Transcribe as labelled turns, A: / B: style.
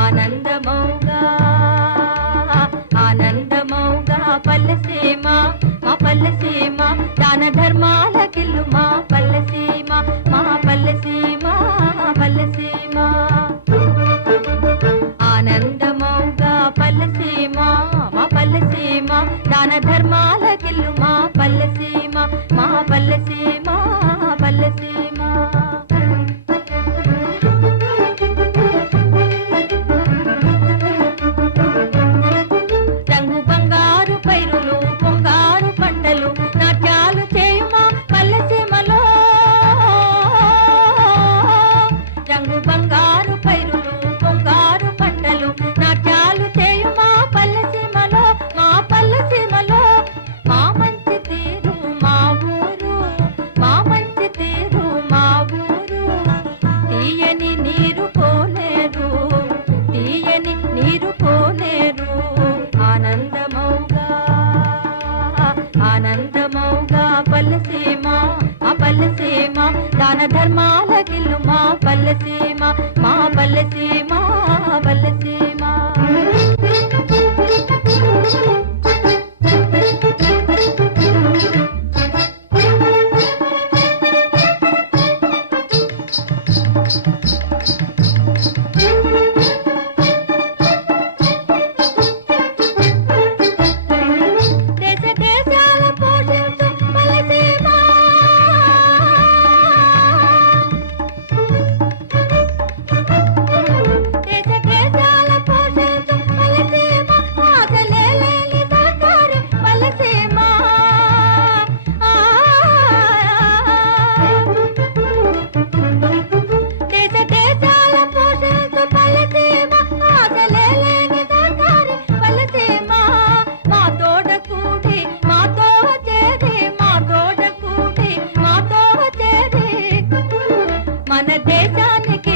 A: ఆనందమౌగా ఆనందమౌగా పల్లెసే மனசு जाने के